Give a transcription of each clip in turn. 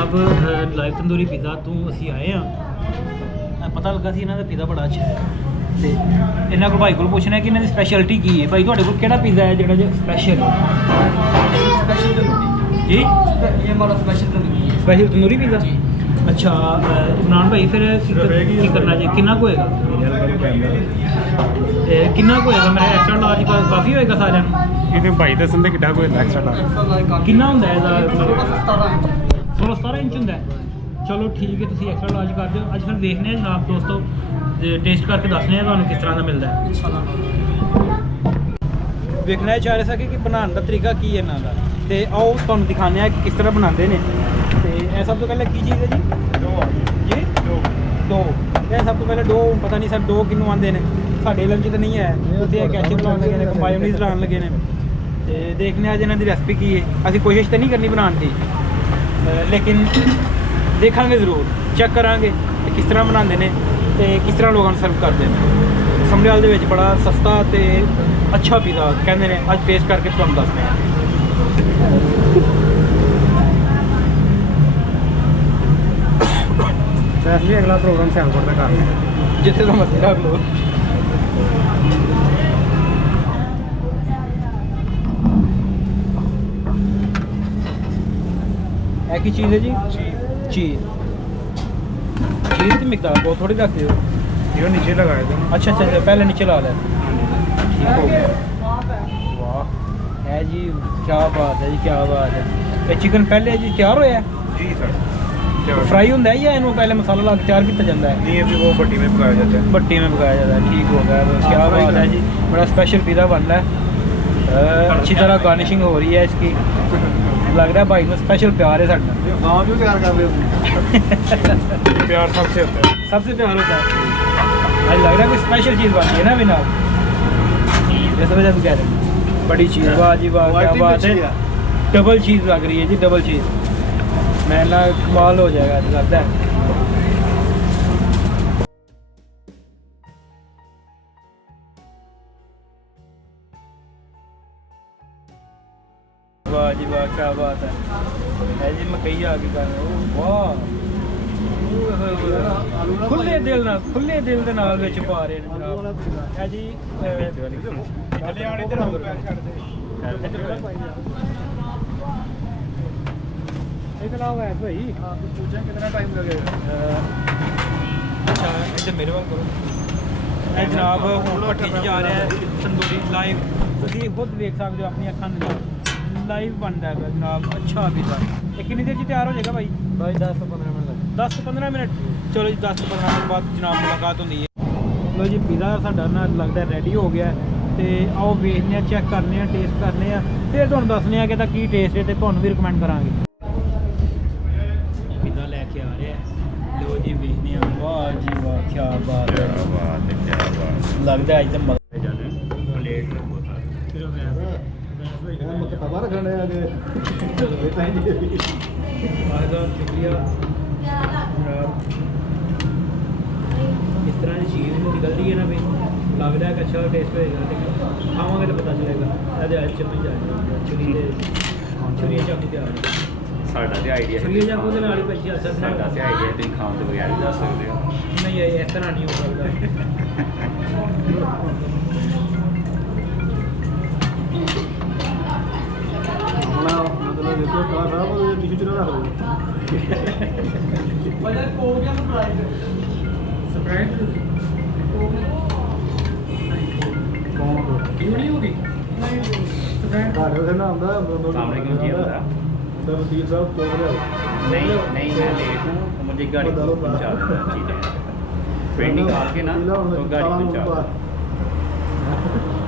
जनाब live tandoori pizza तो असी आए हाँ, पता लगा सी इन्हों का पिज़्ज़ा बड़ा अच्छा है। तो इन्होंने को भाई को पूछना है कि इन्होंने स्पैशलिटी की है। भाई तुहाडे कोल केड़ा पिज़्ज़ा है जो स्पैशल स्पेशल तंदूरी जी? ये हमारा स्पेशल तंदूरी है। Special tandoori pizza. अच्छा इमरान भाई फिर की करना चाहिए, कितना को होएगा? कितना को होएगा? मेरा एक्स्ट्रा लार्ज काफ़ी होएगा सारे ये भाई दसन दे किड्डा कोई एक्स्ट्रा लार्ज कितना होंदा है ਇਹਦਾ 16-17 इंच होंदा है। चलो ठीक है, तुम एक्स्ट्रा लार्ज कर दो। अज फिर देखने जनाब दोस्तों टेस्ट करके दसने ਤੁਹਾਨੂੰ किस तरह का मिलता है। देखना चाह रहे थे कि बनाने का तरीका की है इन्हों का, तो आओ तुम दिखाने कि किस तरह बनाते हैं। तो यह सब तो पहले की चीज़ है जी? जी डो। यह सब तो पहले डो, पता नहीं सर डो किनू आते हैं, साढ़े इलम तो नहीं है। उत्थे कैचअप लाने लगे ने, मायोनीज़ लाने लगे ने। तो देखने अज इन्हों की रेसिपी की है। असी कोशिश तो नहीं करनी बनाने की, लेकिन देखांगे जरूर, चेक करांगे किस तरह बनाते हैं तो किस तरह लोगों को सर्व करते हैं। समझाल दे विच बड़ा सस्ता तो अच्छा पिज़्ज़ा कहते हैं, अज टेस्ट करके तुहानूं दसदे हैं। वैसे अगला प्रोग्राम सियालकोट का कर जिथे तो मर्जी रख लो। एक ही चीज़ है जी, चीज़ की मिकदार बहुत थोड़ी रखते हो। ये नीचे लगाए थे। अच्छा अच्छा अच्छा, पहले नीचे ला लिया, ठीक हो गया। वाह है जी, क्या बात है जी, क्या बात है। ये चिकन पहले जी तैयार होया है? जी सर। फ्राई होंदा है या इन्हों पहले मसाला ला के तैयार किया जाता है? नहीं, अभी वो भट्टी में पकाया जाता है। भट्टी में पकाया जाता है, ठीक हो गया। क्या बात है जी, बड़ा स्पेशल पिज़्ज़ा बन रहा है। अच्छी तरह गार्निशिंग हो रही है इसकी। लग रहा है भाई को स्पेशल प्यार है साਡਾ। गाँव भी तैयार कर रहे हो। प्यार सबसे होता है, सबसे प्यार होता है। आज लग रहा है कोई स्पेशल चीज़ बन गई है ना बिना, इस वजह से कह रहे हैं बड़ी चीज़। वाह जी वाह, क्या बात है। डबल चीज़ लग रही है जी, डबल चीज़। मैं ना कमाल हो जाएगा लगता है। वाह जी वाह, क्या बात है जी। मकई आ गई कर, वाह खुले दिल ਦੇ ਨਾਲ ਵਿੱਚ ਪਾ ਰਹੇ ਨੇ ਜਨਾਬ। ਹੈ ਜੀ हरियाणे ਦੇ ਰੰਗ ਪੈਕ ਛੱਡ ਦੇ। एक लाओ है भाई। हाँ, तो पूछें कितना टाइम लगेगा। अच्छा इधर मेरे वाल करो। ਇਹ ਜਨਾਬ ਹੁਣ ਭੱਠੀ 'ਚ ਜਾ ਰਿਹਾ ਹੈ ਤੰਦੂਰੀ ਲਾਈਵ, ਤੁਸੀਂ ਖੁਦ ਵੇਖ ਸਕਦੇ ਹੋ ਆਪਣੀ ਅੱਖਾਂ ਨਾਲ। ਲਾਈਵ ਬਣਦਾ ਹੈ ਜਨਾਬ, ਅੱਛਾ ਪਿਜ਼्ज़ा। ਇਹ ਕਿੰਨੀ ਦੇਰ 'ਚ ਤਿਆਰ ਹੋ ਜਾਏਗਾ ਭਾਈ? भाई 10 से 15 मिनट लगे। 10 ਤੋਂ 15 ਮਿੰਟ। ਚਲੋ ਜੀ 10 ਤੋਂ 15 ਮਿੰਟ ਬਾਅਦ ਜਨਾਬ ਮੁਲਾਕਾਤ ਹੁੰਦੀ ਹੈ। ਲੋ ਜੀ ਪਿਜ਼्ज़ा ਸਾਡਾ ਨਾ ਲੱਗਦਾ ਰੈਡੀ ਹੋ ਗਿਆ ਤੇ ਆਓ ਵੇਖਦੇ ਹਾਂ, ਚੈੱਕ ਕਰਨੇ ਆ, ਟੇਸਟ ਕਰਨੇ ਆ, ਫਿਰ ਤੁਹਾਨੂੰ ਦੱਸਣੇ ਆ ਕਿ ਇਹਦਾ ਕੀ ਟੇਸਟ ਹੈ ਤੇ ਤੁਹਾਨੂੰ ਵੀ ਰਿਕਮੈਂਡ ਕਰਾਂਗੇ। ਪਿਜ਼्ज़ा ਲੈ ਕੇ ਆ ਰਿਹਾ ਲੋ ਜੀ, ਵੇਖਦੇ ਆ। ਵਾਹ ਜੀ ਵਾਹ, ਕੀ ਬਾਤ ਹੈ, ਲੱਗਦਾ ਅੱਜ ਤਾਂ ਮਜ਼ਾ ਜਾਣਾ। ਪਲੇਟ हमारा खाने आगे शुक्रिया जनाब। इस तरह की चीज़ निकल रही है ना भी, लग रहा है कि अच्छा टेस्ट होएगा, लेकिन खावांगे तो पता चलेगा। अज चम्मच जाए छुरी चाकू तैयार ਸਾਡਾ ਤੇ ਆਈਡੀਆ छुरी चाकू के नाल ही बच्चे असर ਸਾਡਾ ਤੇ ਆਈਡੀਆ ਤੁਸੀਂ ਖਾਣ ਤੋਂ ਬਗੈਰ ਵੀ ਦੱਸ ਸਕਦੇ ਹੋ। नहीं है, इस तरह नहीं हो सकता। मतलब देखो कहाँ था वो नीचे चला रहा है। स्प्राइट क्यों नहीं होगी? घाटे से ना आंदा सामने क्यों जी होता है? सर वकील साहब बोल रहे हो। नहीं नहीं, मैं लेट हूँ तो मुझे गाड़ी को पहुँचा देना चीज़ें। ट्रेन निकाल के ना तो गाड़ी पहुँचा दो।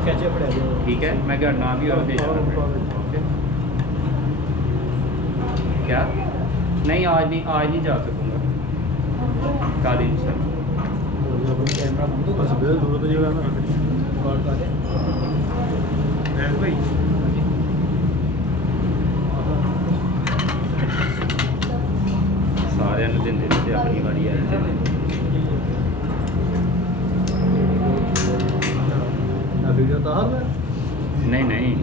कैसे पड़ा जो ठीक है, मैं घर ना भी और दे जाऊँगा। क्या? नहीं आज नहीं जा सकूँगा, कल इंशाल्लाह। कैमरा बंद हो बस बेल दूर तो जाएगा ना। रिकॉर्ड कर दे भाई। सारे दिंदे ते अपनी बारी आई ते अभी जो तार है नहीं नहीं,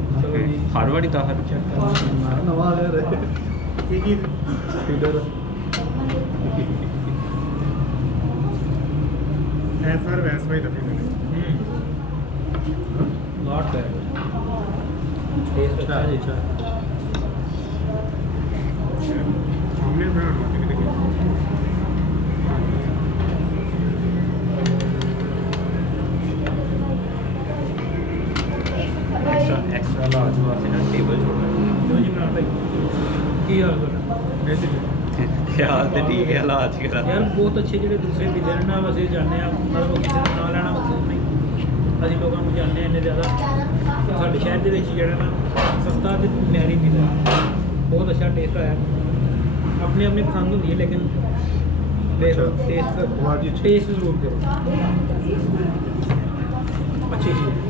हर बारी ताहर नवा ले रहे एक ही फीडर ऐसा वैसा ही रखी मैंने नॉट बैड टेस्ट अच्छा है अच्छा हमने बनाना देखिए एक्स्ट्रा लार्ज वास्ते ना टेबल छोड़ना क्यों जी इमरान भाई की हाल ਤੁਹਾਡਾ ਖਿਆਲ ਤੇ ਠੀਕ ਹੈ ਹਾਲਾਤ ਹੀ ਕਰਾ ਯਾਰ ਬਹੁਤ ਅੱਛੇ ਜਿਹੜੇ ਦੂਸਰੇ ਪੀਜ਼ੇ ਨੇ ਨਾ ਅਸੀਂ ਜਾਣਦੇ ਆ ਮਤਲਬ ਕਿਸੇ ਦਾ ਨਾਂ ਲੈਣਾ ਮਕਸੂਦ ਨਹੀਂ ਅਸੀਂ ਲੋਕਾਂ ਨੂੰ ਜਾਣਦੇ ਹਾਂ ਇੰਨੇ ਜ਼ਿਆਦਾ ਸਾਡੇ ਸ਼ਹਿਰ ਦੇ ਵਿੱਚ ਜਿਹੜਾ ਨਾ ਸਸਤਾ ਤੇ ਮਿਆਰੀ ਪੀਜ਼ਾ ਬਹੁਤ ਅੱਛਾ ਟੇਸਟ ਆਇਆ ਆਪਣੀ ਆਪਣੀ ਪਸੰਦ ਹੁੰਦੀ ਹੈ ਲੇਕਿਨ ਵੇਖ ਟੇਸਟ ਵਾਹ ਜੀ, ਅੱਛੀ। ਟੇਸਟ ਜ਼ਰੂਰ ਕਰੋ ਅੱਛੀ ਚੀਜ਼